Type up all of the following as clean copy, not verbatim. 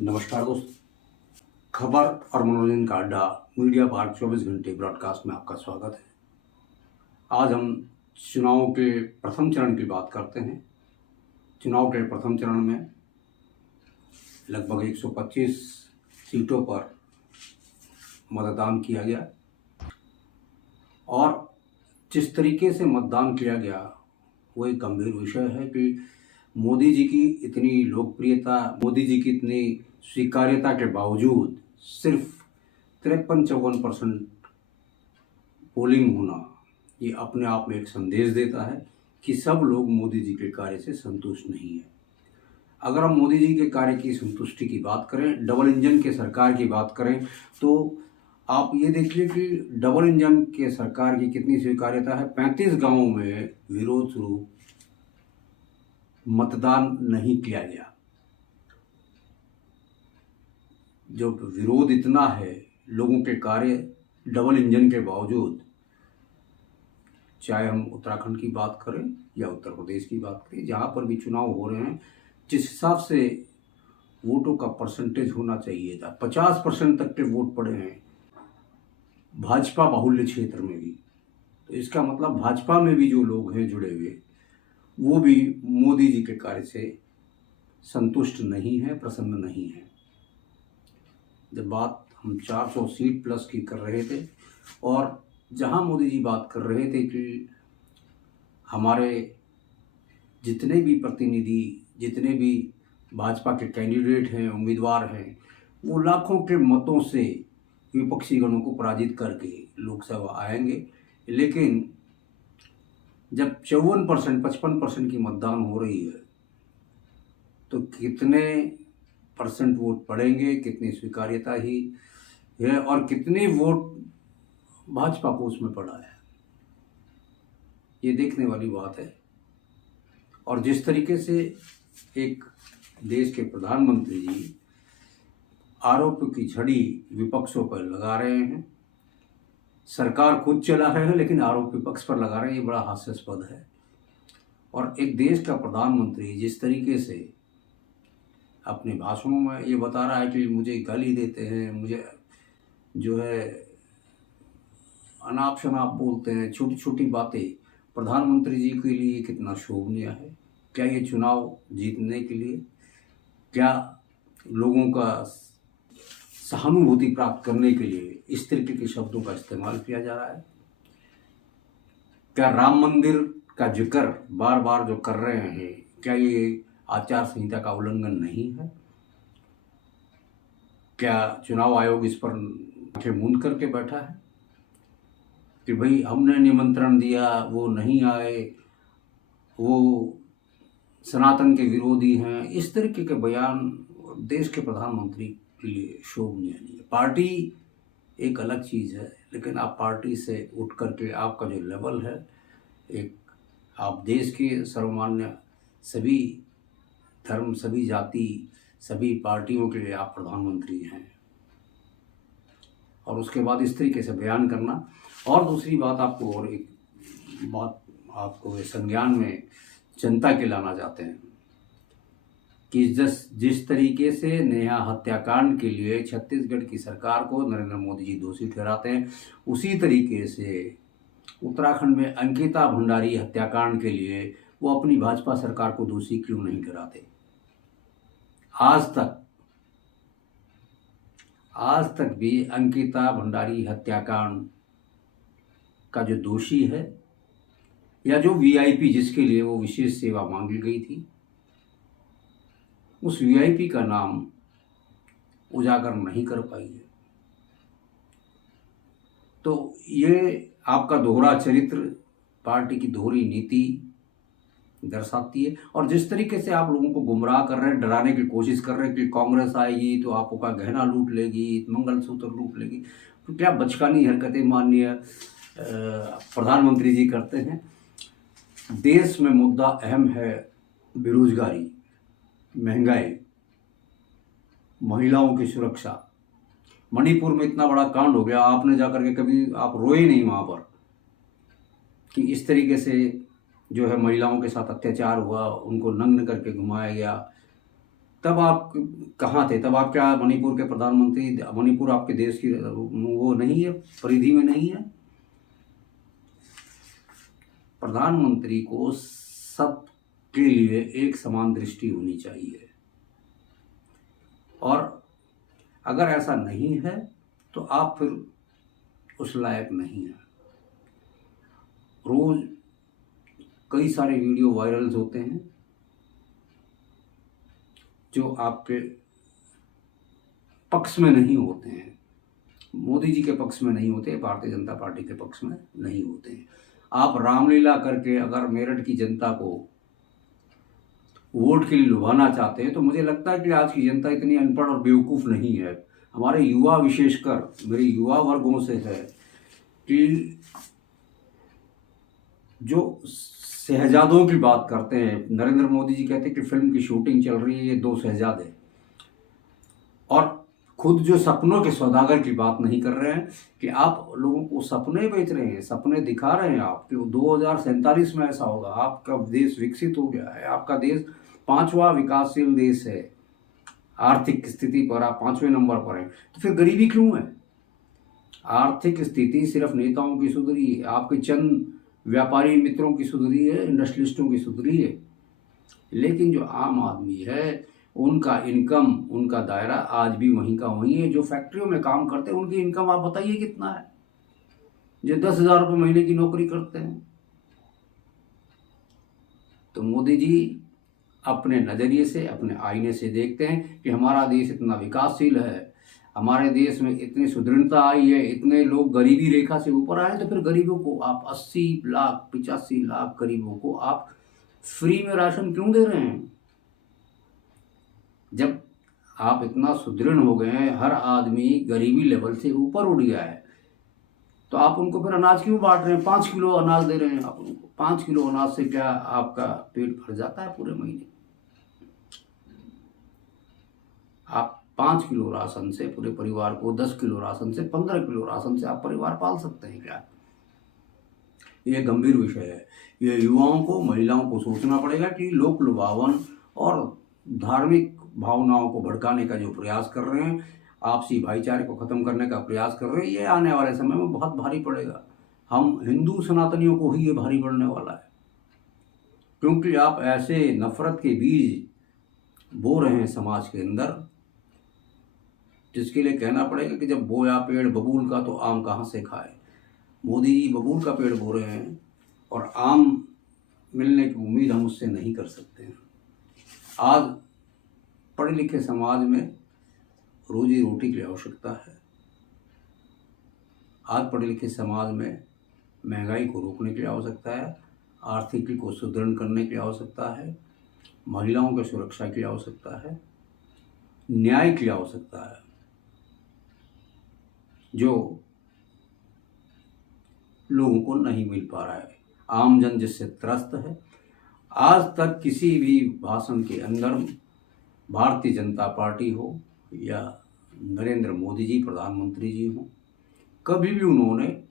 नमस्कार दोस्त। खबर और मनोरंजन का अड्डा मीडिया पार्क 24 घंटे ब्रॉडकास्ट में आपका स्वागत है। आज हम चुनाव के प्रथम चरण की बात करते हैं। चुनाव के प्रथम चरण में लगभग 125 सीटों पर मतदान किया गया और जिस तरीके से मतदान किया गया वो एक गंभीर विषय है कि मोदी जी की इतनी लोकप्रियता, मोदी जी की इतनी स्वीकार्यता के बावजूद सिर्फ 53-54% पोलिंग होना, ये अपने आप में एक संदेश देता है कि सब लोग मोदी जी के कार्य से संतुष्ट नहीं है। अगर हम मोदी जी के कार्य की संतुष्टि की बात करें, डबल इंजन के सरकार की बात करें, तो आप ये देखिए कि डबल इंजन के सरकार की कितनी स्वीकार्यता है। 35 गांवों में विरोध स्वरूप मतदान नहीं किया गया। जो विरोध इतना है लोगों के कार्य डबल इंजन के बावजूद, चाहे हम उत्तराखंड की बात करें या उत्तर प्रदेश की बात करें, जहाँ पर भी चुनाव हो रहे हैं, जिस हिसाब से वोटों का परसेंटेज होना चाहिए था, 50% तक के वोट पड़े हैं भाजपा बाहुल्य क्षेत्र में भी। तो इसका मतलब भाजपा में भी जो लोग हैं जुड़े हुए, वो भी मोदी जी के कार्य से संतुष्ट नहीं है, प्रसन्न नहीं है। जब बात हम 400 सीट प्लस की कर रहे थे और जहां मोदी जी बात कर रहे थे कि हमारे जितने भी प्रतिनिधि, जितने भी भाजपा के कैंडिडेट हैं, उम्मीदवार हैं, वो लाखों के मतों से विपक्षी गणों को पराजित करके लोकसभा आएंगे, लेकिन जब 54%, 55% की मतदान हो रही है तो कितने परसेंट वोट पड़ेंगे, कितनी स्वीकार्यता ही है और कितने वोट भाजपा को उसमें पड़ा है, ये देखने वाली बात है। और जिस तरीके से एक देश के प्रधानमंत्री जी आरोप की झड़ी विपक्षों पर लगा रहे हैं, सरकार खुद चला रहे हैं लेकिन आरोप विपक्ष पर लगा रहे हैं, ये बड़ा हास्यास्पद है। और एक देश का प्रधानमंत्री जिस तरीके से अपने भाषणों में ये बता रहा है कि मुझे गाली देते हैं, मुझे जो है अनाप शनाप बोलते हैं, छोटी छोटी बातें, प्रधानमंत्री जी के लिए कितना शोभनीय है। क्या ये चुनाव जीतने के लिए, क्या लोगों का सहानुभूति प्राप्त करने के लिए इस तरीके के शब्दों का इस्तेमाल किया जा रहा है? क्या राम मंदिर का जिक्र बार बार जो कर रहे हैं, क्या ये आचार संहिता का उल्लंघन नहीं है? क्या चुनाव आयोग इस पर आंखें मूंद करके बैठा है कि भाई हमने निमंत्रण दिया, वो नहीं आए, वो सनातन के विरोधी हैं? इस तरीके के बयान देश के प्रधानमंत्री के लिए शोभनीय नहीं है। पार्टी एक अलग चीज़ है, लेकिन आप पार्टी से उठ करके आपका जो लेवल है, एक आप देश के सर्वमान्य सभी धर्म, सभी जाति, सभी पार्टियों के लिए आप प्रधानमंत्री हैं, और उसके बाद इस तरीके से बयान करना। और दूसरी बात आपको, और एक बात आपको संज्ञान में जनता के लाना चाहते हैं कि जिस तरीके से नेहा हत्याकांड के लिए छत्तीसगढ़ की सरकार को नरेंद्र मोदी जी दोषी ठहराते हैं, उसी तरीके से उत्तराखंड में अंकिता भंडारी हत्याकांड के लिए वो अपनी भाजपा सरकार को दोषी क्यों नहीं ठहराते? आज तक भी अंकिता भंडारी हत्याकांड का जो दोषी है या जो वीआईपी जिसके लिए वो विशेष सेवा मांगी गई थी, उस वीआईपी का नाम उजागर नहीं कर पाई है। तो ये आपका दोहरा चरित्र, पार्टी की दोहरी नीति दर्शाती है। और जिस तरीके से आप लोगों को गुमराह कर रहे हैं, डराने की कोशिश कर रहे हैं कि कांग्रेस आएगी तो आपका गहना लूट लेगी, मंगलसूत्र लूट लेगी, तो क्या बचकानी हरकतें माननीय प्रधानमंत्री जी करते हैं। देश में मुद्दा अहम है बेरोजगारी, महंगाई, महिलाओं की सुरक्षा। मणिपुर में इतना बड़ा कांड हो गया, आपने जाकर के कभी आप रोए नहीं वहाँ पर कि इस तरीके से जो है महिलाओं के साथ अत्याचार हुआ, उनको नग्न करके घुमाया गया, तब आप कहाँ थे? तब आप क्या मणिपुर के प्रधानमंत्री? मणिपुर आपके देश की वो नहीं है, परिधि में नहीं है। प्रधानमंत्री को सबके लिए एक समान दृष्टि होनी चाहिए, और अगर ऐसा नहीं है तो आप फिर उस लायक नहीं है। रोज कई सारे वीडियो वायरल्स होते हैं जो आपके पक्ष में नहीं होते हैं, मोदी जी के पक्ष में नहीं होते, भारतीय जनता पार्टी के पक्ष में नहीं होते हैं। आप रामलीला करके अगर मेरठ की जनता को वोट के लिए लुभाना चाहते हैं तो मुझे लगता है कि आज की जनता इतनी अनपढ़ और बेवकूफ़ नहीं है। हमारे युवा, विशेषकर मेरे युवा वर्गों से है कि जो शहजादों की बात करते हैं, नरेंद्र मोदी जी कहते हैं कि फिल्म की शूटिंग चल रही है, ये 2 शहजादे, और खुद जो सपनों के सौदागर की बात नहीं कर रहे हैं कि आप लोगों को सपने बेच रहे हैं, सपने दिखा रहे हैं आप कि 2047 में ऐसा होगा, आपका देश विकसित हो गया है, आपका देश 5वां विकासशील देश है, आर्थिक स्थिति पर आप 5वें नंबर पर हैं, तो फिर गरीबी क्यों है? आर्थिक स्थिति सिर्फ नेताओं की सुधरी है, आपके चंद व्यापारी मित्रों की सुधरी है, इंडस्ट्रियलिस्टों की सुधरी है, लेकिन जो आम आदमी है उनका इनकम, उनका दायरा आज भी वहीं का वहीं है। जो फैक्ट्रियों में काम करते हैं उनकी इनकम आप बताइए कितना है, जो 10,000 रुपये महीने की नौकरी करते हैं। तो मोदी जी अपने नज़रिए से, अपने आईने से देखते हैं कि हमारा देश इतना विकासशील है, हमारे देश में इतनी सुदृढ़ता आई है, इतने लोग गरीबी रेखा से ऊपर आए, तो फिर गरीबों को आप 80 लाख 85 लाख गरीबों को आप फ्री में राशन क्यों दे रहे हैं? जब आप इतना सुदृढ़ हो गए हैं, हर आदमी गरीबी लेवल से ऊपर उठ गया है, तो आप उनको फिर अनाज क्यों बांट रहे हैं? 5 किलो अनाज दे रहे हैं आप उनको। 5 किलो अनाज से क्या आपका पेट भर जाता है पूरे महीने? आप 5 किलो राशन से पूरे परिवार को, 10 किलो राशन से, 15 किलो राशन से आप परिवार पाल सकते हैं क्या? ये गंभीर विषय है। ये युवाओं को, महिलाओं को सोचना पड़ेगा कि लोक लुभावन और धार्मिक भावनाओं को भड़काने का जो प्रयास कर रहे हैं, आपसी भाईचारे को ख़त्म करने का प्रयास कर रहे हैं, ये आने वाले समय में बहुत भारी पड़ेगा। हम हिंदू सनातनियों को ही ये भारी पड़ने वाला है, क्योंकि आप ऐसे नफरत के बीज बो रहे हैं समाज के अंदर, जिसके लिए कहना पड़ेगा कि जब बोया पेड़ बबूल का तो आम कहाँ से खाए। मोदी जी बबूल का पेड़ बो रहे हैं और आम मिलने की उम्मीद हम उससे नहीं कर सकते हैं। आज पढ़े लिखे समाज में रोजी रोटी की आवश्यकता है। आज पढ़े लिखे समाज में महंगाई को रोकने की आवश्यकता है, आर्थिकी को सुदृढ़ करने की आवश्यकता है, महिलाओं की सुरक्षा की आवश्यकता है, न्याय की आवश्यकता है, जो लोगों को नहीं मिल पा रहा है। आम जन जिससे त्रस्त है। आज तक किसी भी भाषण के अंदर भारतीय जनता पार्टी हो या नरेंद्र मोदी जी प्रधानमंत्री जी हो, कभी भी उन्होंने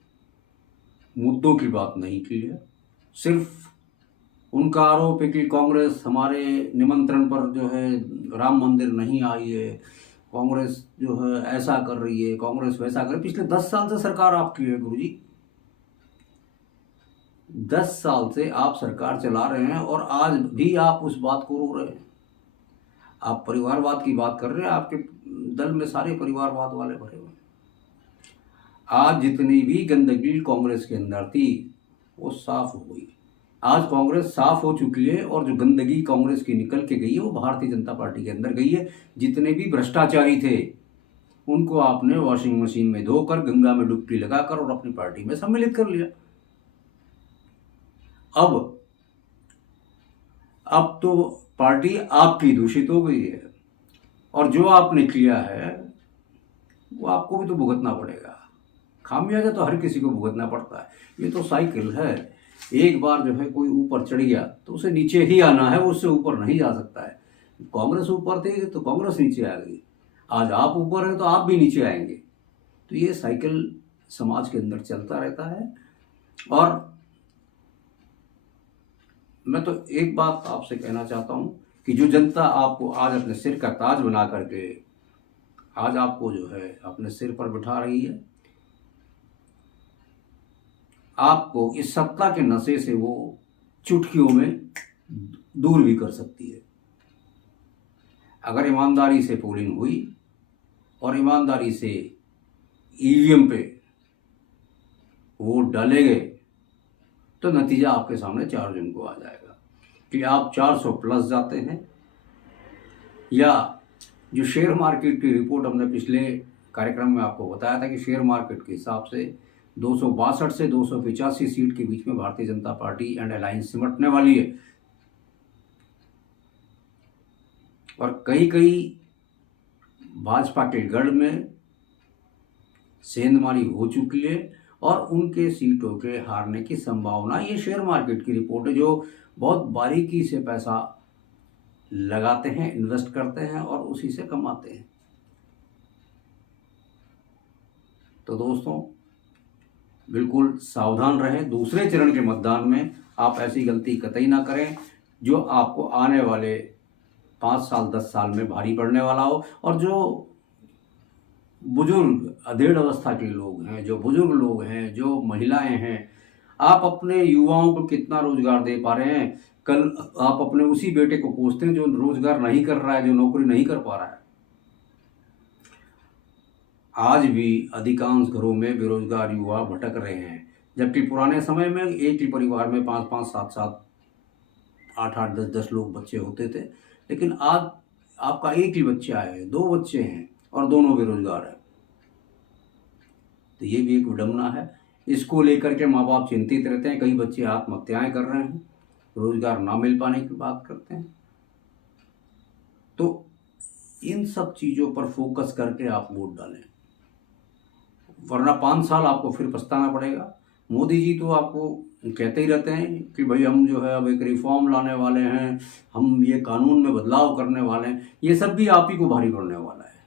मुद्दों की बात नहीं की है। सिर्फ उनका आरोप है कि कांग्रेस हमारे निमंत्रण पर जो है राम मंदिर नहीं आई है, कांग्रेस जो है ऐसा कर रही है, कांग्रेस वैसा कर रही है। पिछले 10 साल से सरकार आपकी है गुरुजी, 10 साल से आप सरकार चला रहे हैं और आज भी आप उस बात को रो रहे हैं। आप परिवारवाद की बात कर रहे हैं, आपके दल में सारे परिवारवाद वाले भरे हुए हैं। आज जितनी भी गंदगी कांग्रेस के अंदर थी वो साफ हो गई। आज कांग्रेस साफ हो चुकी है और जो गंदगी कांग्रेस की निकल के गई है वो भारतीय जनता पार्टी के अंदर गई है। जितने भी भ्रष्टाचारी थे उनको आपने वॉशिंग मशीन में धोकर, गंगा में डुबकी लगाकर और अपनी पार्टी में सम्मिलित कर लिया। अब तो पार्टी आपकी दूषित हो गई है और जो आपने किया है वो आपको भी तो भुगतना पड़ेगा। खामियाजा तो हर किसी को भुगतना पड़ता है। ये तो साइकिल है, एक बार जो है कोई ऊपर चढ़ गया तो उसे नीचे ही आना है, वो उससे ऊपर नहीं जा सकता है। कांग्रेस ऊपर थी तो कांग्रेस नीचे आ गई, आज आप ऊपर हैं तो आप भी नीचे आएंगे। तो ये साइकिल समाज के अंदर चलता रहता है। और मैं तो एक बात आपसे कहना चाहता हूँ कि कि जो जनता आपको आज अपने सिर का ताज बना करके आज आपको जो है अपने सिर पर बिठा रही है, आपको इस सत्ता के नशे से वो चुटकियों में दूर भी कर सकती है। अगर ईमानदारी से पोलिंग हुई और ईमानदारी से ईवीएम पे वोट डाले गए तो नतीजा आपके सामने 4 जून को आ जाएगा कि आप 400 प्लस जाते हैं, या जो शेयर मार्केट की रिपोर्ट हमने पिछले कार्यक्रम में आपको बताया था कि शेयर मार्केट के हिसाब से 262 से 285 सीट के बीच में Bharatiya Janata party and alliance सिमटने वाली है। और कई भाजपा के गढ़ में सेंधमारी हो चुकी है और उनके सीटों के हारने की संभावना, ये शेयर मार्केट की रिपोर्ट है जो बहुत बारीकी से पैसा लगाते हैं, इन्वेस्ट करते हैं और उसी से कमाते हैं। तो दोस्तों बिल्कुल सावधान रहें, दूसरे चरण के मतदान में आप ऐसी गलती कतई ना करें जो आपको आने वाले 5 साल 10 साल में भारी पड़ने वाला हो। और जो बुजुर्ग अधेड़ अवस्था के लोग हैं, जो बुजुर्ग लोग हैं, जो महिलाएं हैं, आप अपने युवाओं को कितना रोजगार दे पा रहे हैं? कल आप अपने उसी बेटे को कोसते हैं जो रोजगार नहीं कर रहा है, जो नौकरी नहीं कर पा रहा है। आज भी अधिकांश घरों में बेरोजगार युवा भटक रहे हैं, जबकि पुराने समय में एक ही परिवार में 5-5, 7-7, 8-8, 10-10 लोग बच्चे होते थे, लेकिन आज आपका एक ही बच्चा है, 2 बच्चे हैं और दोनों बेरोजगार हैं। तो ये भी एक विडंबना है। इसको लेकर के माँ बाप चिंतित रहते हैं, कई बच्चे आत्महत्याएं कर रहे हैं, रोजगार ना मिल पाने की बात करते हैं। तो इन सब चीज़ों पर फोकस करके आप वोट डालें, वरना 5 साल आपको फिर पछताना पड़ेगा। मोदी जी तो आपको कहते ही रहते हैं कि भाई हम जो है अब एक रिफॉर्म लाने वाले हैं, हम ये कानून में बदलाव करने वाले हैं। ये सब भी आप ही को भारी पड़ने वाला है।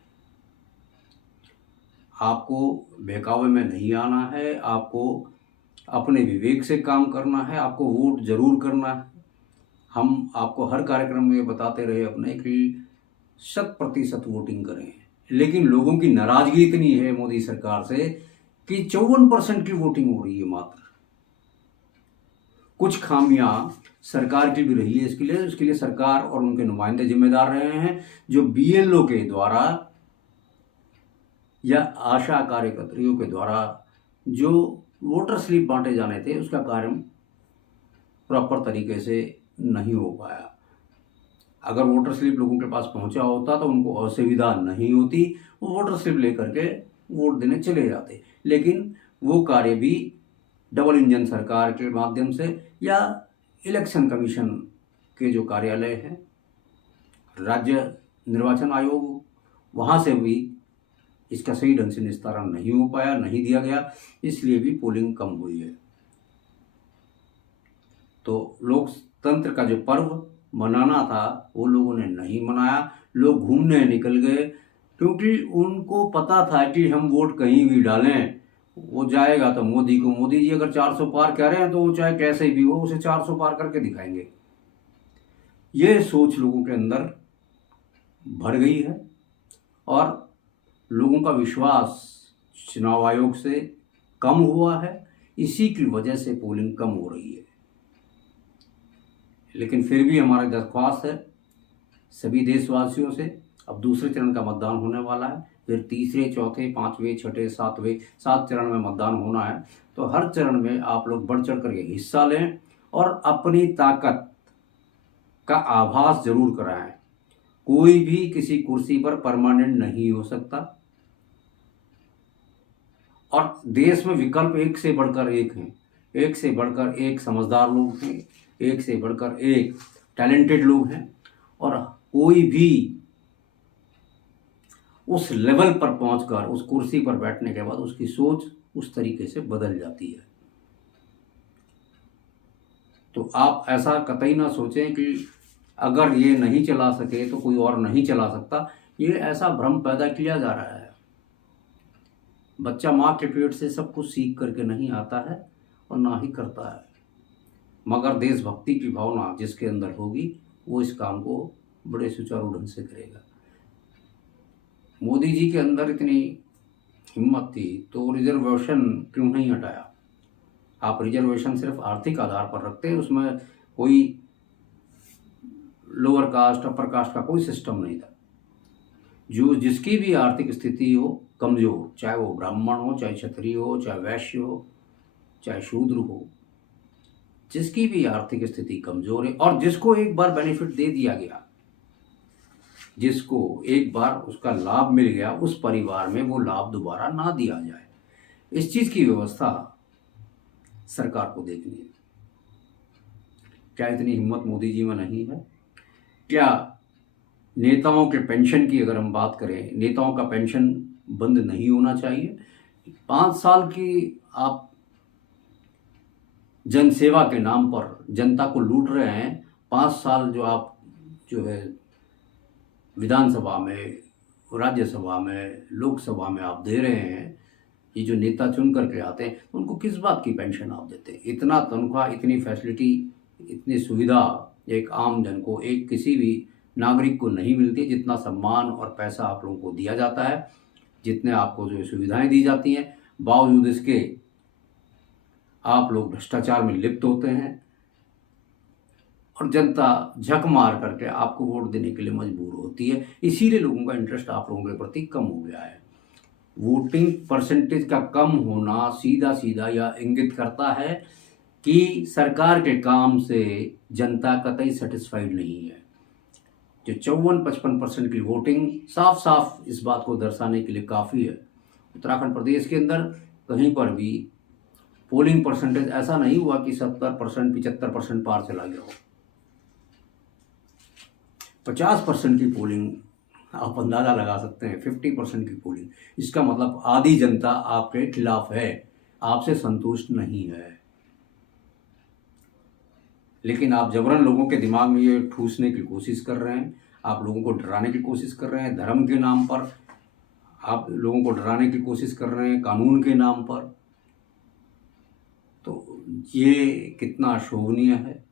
आपको बहकावे में नहीं आना है, आपको अपने विवेक से काम करना है, आपको वोट जरूर करना है। हम आपको हर कार्यक्रम में बताते रहे अपने कि 100% वोटिंग करें, लेकिन लोगों की नाराजगी इतनी है मोदी सरकार से कि 54% की वोटिंग हो रही है मात्र। कुछ खामियां सरकार की भी रही है, इसके लिए सरकार और उनके नुमाइंदे जिम्मेदार रहे हैं, जो बीएलओ के द्वारा या आशा कार्यकर्तियों के द्वारा जो वोटर स्लिप बांटे जाने थे उसका कार्य प्रॉपर तरीके से नहीं हो पाया। अगर वोटर स्लिप लोगों के पास पहुंचा होता तो उनको असुविधा नहीं होती, वो वोटर स्लिप लेकर के वोट देने चले जाते। लेकिन वो कार्य भी डबल इंजन सरकार के माध्यम से या इलेक्शन कमीशन के जो कार्यालय हैं, राज्य निर्वाचन आयोग, वहाँ से भी इसका सही ढंग से निस्तारण नहीं हो पाया, नहीं दिया गया, इसलिए भी पोलिंग कम हुई है। तो लोकतंत्र का जो पर्व मनाना था वो लोगों ने नहीं मनाया, लोग घूमने निकल गए, क्योंकि उनको पता था कि हम वोट कहीं भी डालें वो जाएगा तो मोदी को। मोदी जी अगर 400 पार कह रहे हैं तो वो चाहे कैसे भी हो उसे 400 पार करके दिखाएंगे। ये सोच लोगों के अंदर भर गई है और लोगों का विश्वास चुनाव आयोग से कम हुआ है, इसी की वजह से पोलिंग कम हो रही है। लेकिन फिर भी हमारा दरख्वास्त है सभी देशवासियों से, अब दूसरे चरण का मतदान होने वाला है, फिर तीसरे, चौथे, 5वें, 6ठे, 7वें 7 चरण में मतदान होना है। तो हर चरण में आप लोग बढ़ चढ़ करके हिस्सा लें और अपनी ताकत का आभास जरूर कराएं। कोई भी किसी कुर्सी पर परमानेंट नहीं हो सकता और देश में विकल्प एक से बढ़कर एक हैं, एक से बढ़कर एक समझदार लोग हैं, एक से बढ़कर एक टैलेंटेड लोग हैं और कोई भी उस लेवल पर पहुंचकर उस कुर्सी पर बैठने के बाद उसकी सोच उस तरीके से बदल जाती है। तो आप ऐसा कतई ना सोचें कि अगर ये नहीं चला सके तो कोई और नहीं चला सकता। ये ऐसा भ्रम पैदा किया जा रहा है। बच्चा माँ के पेट से सब कुछ सीख करके नहीं आता है और ना ही करता है, मगर देशभक्ति की भावना जिसके अंदर होगी वो इस काम को बड़े सुचारू ढंग से करेगा। मोदी जी के अंदर इतनी हिम्मत थी तो रिजर्वेशन क्यों नहीं हटाया? आप रिजर्वेशन सिर्फ आर्थिक आधार पर रखते हैं, उसमें कोई लोअर कास्ट अपर कास्ट का कोई सिस्टम नहीं था। जो जिसकी भी आर्थिक स्थिति हो कमजोर, चाहे वो ब्राह्मण हो, चाहे क्षत्रिय हो, चाहे वैश्य हो, चाहे शूद्र हो, जिसकी भी आर्थिक स्थिति कमजोर है और जिसको एक बार बेनिफिट दे दिया गया, जिसको एक बार उसका लाभ मिल गया, उस परिवार में वो लाभ दोबारा ना दिया जाए, इस चीज की व्यवस्था सरकार को देखनी है। क्या इतनी हिम्मत मोदी जी में नहीं है? क्या नेताओं के पेंशन की अगर हम बात करें, नेताओं का पेंशन बंद नहीं होना चाहिए? 5 साल की आप जनसेवा के नाम पर जनता को लूट रहे हैं। 5 साल जो आप जो है विधानसभा में, राज्यसभा में, लोकसभा में आप दे रहे हैं, ये जो नेता चुन करके आते हैं उनको किस बात की पेंशन आप देते हैं? इतना तनख्वाह, इतनी फैसिलिटी, इतनी सुविधा एक आम जन को, एक किसी भी नागरिक को नहीं मिलती जितना सम्मान और पैसा आप लोगों को दिया जाता है, जितने आपको जो सुविधाएं दी जाती हैं। बावजूद इसके आप लोग भ्रष्टाचार में लिप्त होते हैं और जनता झक मार करके आपको वोट देने के लिए मजबूर होती है। इसीलिए लोगों का इंटरेस्ट आप लोगों के प्रति कम हो गया है। वोटिंग परसेंटेज का कम होना सीधा सीधा यह इंगित करता है कि सरकार के काम से जनता कतई सेटिस्फाइड नहीं है। जो 54-55% की वोटिंग साफ साफ इस बात को दर्शाने के लिए काफ़ी है। उत्तराखंड प्रदेश के अंदर कहीं पर भी पोलिंग परसेंटेज ऐसा नहीं हुआ कि 70%, 75% पार चला गया हो। 50% की पोलिंग आप अंदाज़ा लगा सकते हैं, 50% की पोलिंग, इसका मतलब आधी जनता आपके खिलाफ है, आपसे संतुष्ट नहीं है। लेकिन आप जबरन लोगों के दिमाग में ये ठूसने की कोशिश कर रहे हैं, आप लोगों को डराने की कोशिश कर रहे हैं, धर्म के नाम पर आप लोगों को डराने की कोशिश कर रहे हैं, कानून के नाम पर। तो ये कितना शोभनीय है।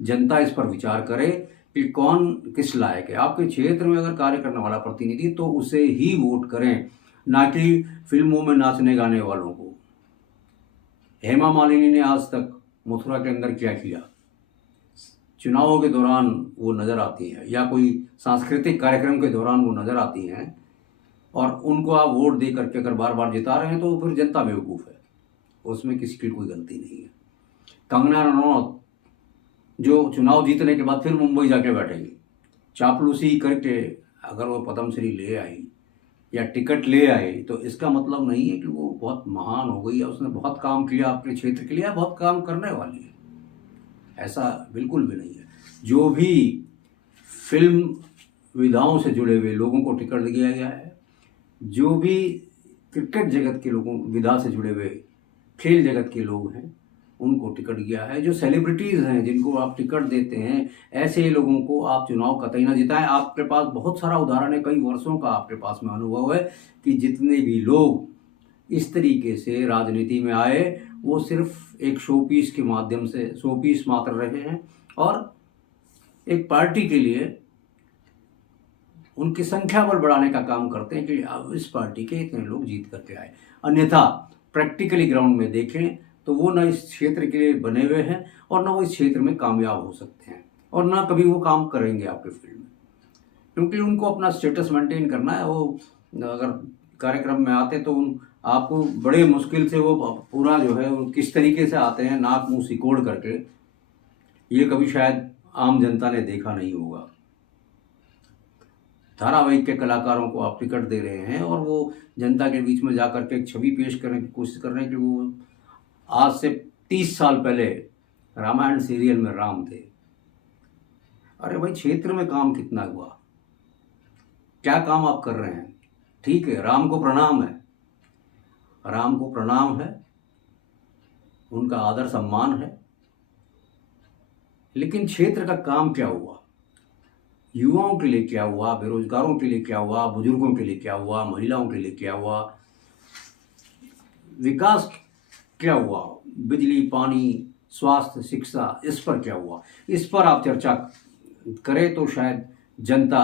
जनता इस पर विचार करे कि कौन किस लायक है। आपके क्षेत्र में अगर कार्य करने वाला प्रतिनिधि तो उसे ही वोट करें, ना कि फिल्मों में नाचने गाने वालों को। हेमा मालिनी ने आज तक मथुरा के अंदर क्या किया? चुनावों के दौरान वो नज़र आती हैं या कोई सांस्कृतिक कार्यक्रम के दौरान वो नज़र आती हैं और उनको आप वोट दे करके अगर बार बार जिता रहे हैं तो फिर जनता बेवकूफ़ है, उसमें किसी की कोई गलती नहीं है। कंगना रनौत जो चुनाव जीतने के बाद फिर मुंबई जाके बैठेगी, चापलूसी करके अगर वो पद्मश्री ले आई या टिकट ले आई तो इसका मतलब नहीं है कि वो बहुत महान हो गई या उसने बहुत काम किया अपने क्षेत्र के लिए या बहुत काम करने वाली है। ऐसा बिल्कुल भी नहीं है। जो भी फिल्म विधाओं से जुड़े हुए लोगों को टिकट दिया गया है, जो भी क्रिकेट जगत के लोगों विधा से जुड़े हुए खेल जगत के लोग हैं उनको टिकट दिया है, जो सेलिब्रिटीज़ हैं जिनको आप टिकट देते हैं, ऐसे लोगों को आप चुनाव कतई ना जिताएं। आपके पास बहुत सारा उदाहरण है, कई वर्षों का आपके पास में अनुभव है कि जितने भी लोग इस तरीके से राजनीति में आए वो सिर्फ एक शो पीस के माध्यम से शो पीस मात्र रहे हैं और एक पार्टी के लिए उनकी संख्या बल बढ़ाने का काम करते हैं कि अब इस पार्टी के इतने लोग जीत करके आए। अन्यथा प्रैक्टिकली ग्राउंड में देखें तो वो ना इस क्षेत्र के लिए बने हुए हैं और ना वो इस क्षेत्र में कामयाब हो सकते हैं और ना कभी वो काम करेंगे आपके फील्ड में, क्योंकि उनको अपना स्टेटस मेंटेन करना है। वो अगर कार्यक्रम में आते तो आपको बड़े मुश्किल से वो पूरा जो है वो किस तरीके से आते हैं, नाक मुंह सिकोड़ करके, ये कभी शायद आम जनता ने देखा नहीं होगा। धारावाहिक के कलाकारों को आप टिकट दे रहे हैं और वो जनता के बीच में जाकर के एक छवि पेश करने की कोशिश कर रहे हैं कि वो आज से 30 साल पहले रामायण सीरियल में राम थे। अरे भाई, क्षेत्र में काम कितना हुआ, क्या काम आप कर रहे हैं? ठीक है, राम को प्रणाम है, राम को प्रणाम है, उनका आदर सम्मान है, लेकिन क्षेत्र का काम क्या हुआ? युवाओं के लिए क्या हुआ? बेरोजगारों के लिए क्या हुआ? बुजुर्गों के लिए क्या हुआ? महिलाओं के लिए क्या हुआ? विकास क्या हुआ? बिजली, पानी, स्वास्थ्य, शिक्षा, इस पर क्या हुआ? इस पर आप चर्चा करें तो शायद जनता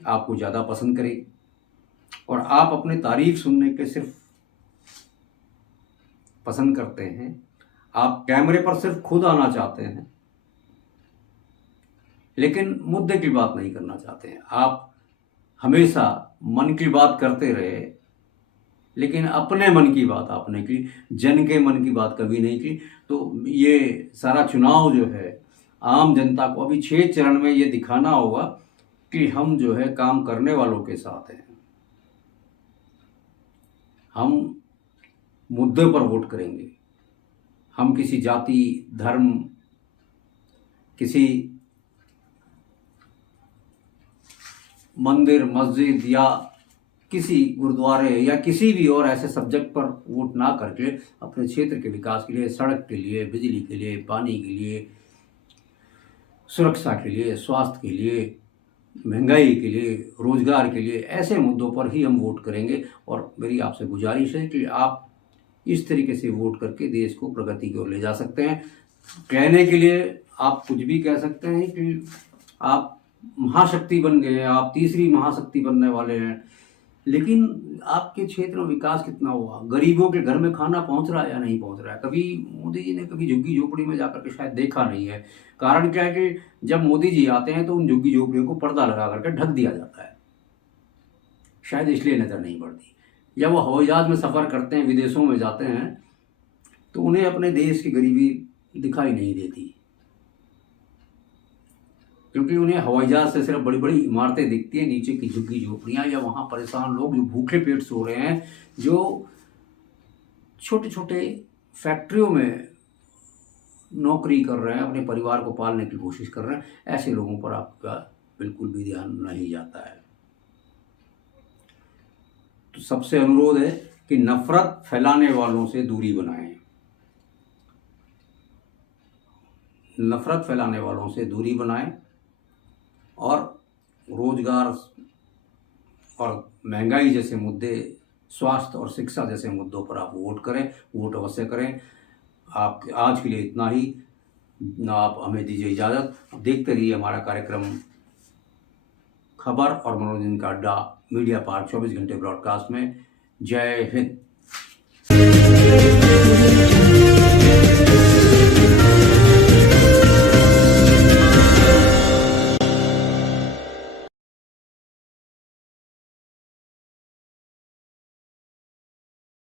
आपको ज़्यादा पसंद करेगी और आप अपने तारीफ सुनने के सिर्फ पसंद करते हैं, आप कैमरे पर सिर्फ खुद आना चाहते हैं, लेकिन मुद्दे की बात नहीं करना चाहते हैं। आप हमेशा मन की बात करते रहे, लेकिन अपने मन की बात आपने की, जन के मन की बात कभी नहीं की। तो ये सारा चुनाव जो है आम जनता को अभी 6 चरण में ये दिखाना होगा कि हम जो है काम करने वालों के साथ हैं। हम मुद्दे पर वोट करेंगे। हम किसी जाति, धर्म, किसी मंदिर, मस्जिद या किसी गुरुद्वारे या किसी भी और ऐसे सब्जेक्ट पर वोट ना करके अपने क्षेत्र के विकास के लिए, सड़क के लिए, बिजली के लिए, पानी के लिए, सुरक्षा के लिए, स्वास्थ्य के लिए, महंगाई के लिए, रोजगार के लिए, ऐसे मुद्दों पर ही हम वोट करेंगे। और मेरी आपसे गुजारिश है कि आप इस तरीके से वोट करके देश को प्रगति की ओर ले जा सकते हैं। कहने के लिए आप कुछ भी कह सकते हैं कि आप महाशक्ति बन गए हैं, आप तीसरी महाशक्ति बनने वाले हैं, लेकिन आपके क्षेत्र में विकास कितना हुआ? गरीबों के घर में खाना पहुंच रहा है या नहीं पहुंच रहा है? कभी मोदी जी ने कभी झुग्गी झोपड़ी में जाकर के शायद देखा नहीं है। कारण क्या है कि जब मोदी जी आते हैं तो उन झुग्गी झोपड़ियों को पर्दा लगा करके ढक दिया जाता है, शायद इसलिए नज़र नहीं पड़ती। जब वो हवाई जहाज में सफ़र करते हैं, विदेशों में जाते हैं, तो उन्हें अपने देश की गरीबी दिखाई नहीं देती, क्योंकि उन्हें हवाई जहाज से सिर्फ बड़ी बड़ी इमारतें दिखती हैं, नीचे की झुग्गी झोपड़ियाँ या वहाँ परेशान लोग जो भूखे पेट सो रहे हैं, जो छोटे छोटे फैक्ट्रियों में नौकरी कर रहे हैं, अपने परिवार को पालने की कोशिश कर रहे हैं, ऐसे लोगों पर आपका बिल्कुल भी ध्यान नहीं जाता है। तो सबसे अनुरोध है कि नफरत फैलाने वालों से दूरी बनाएं। नफरत फैलाने वालों से दूरी बनाएं और रोजगार और महंगाई जैसे मुद्दे, स्वास्थ्य और शिक्षा जैसे मुद्दों पर आप वोट करें, वोट अवश्य करें। आप आज के लिए इतना ही। आप हमें दीजिए इजाज़त। देखते रहिए हमारा कार्यक्रम खबर और मनोरंजन का अड्डा मीडिया पार्क 24 घंटे ब्रॉडकास्ट में। जय हिंद।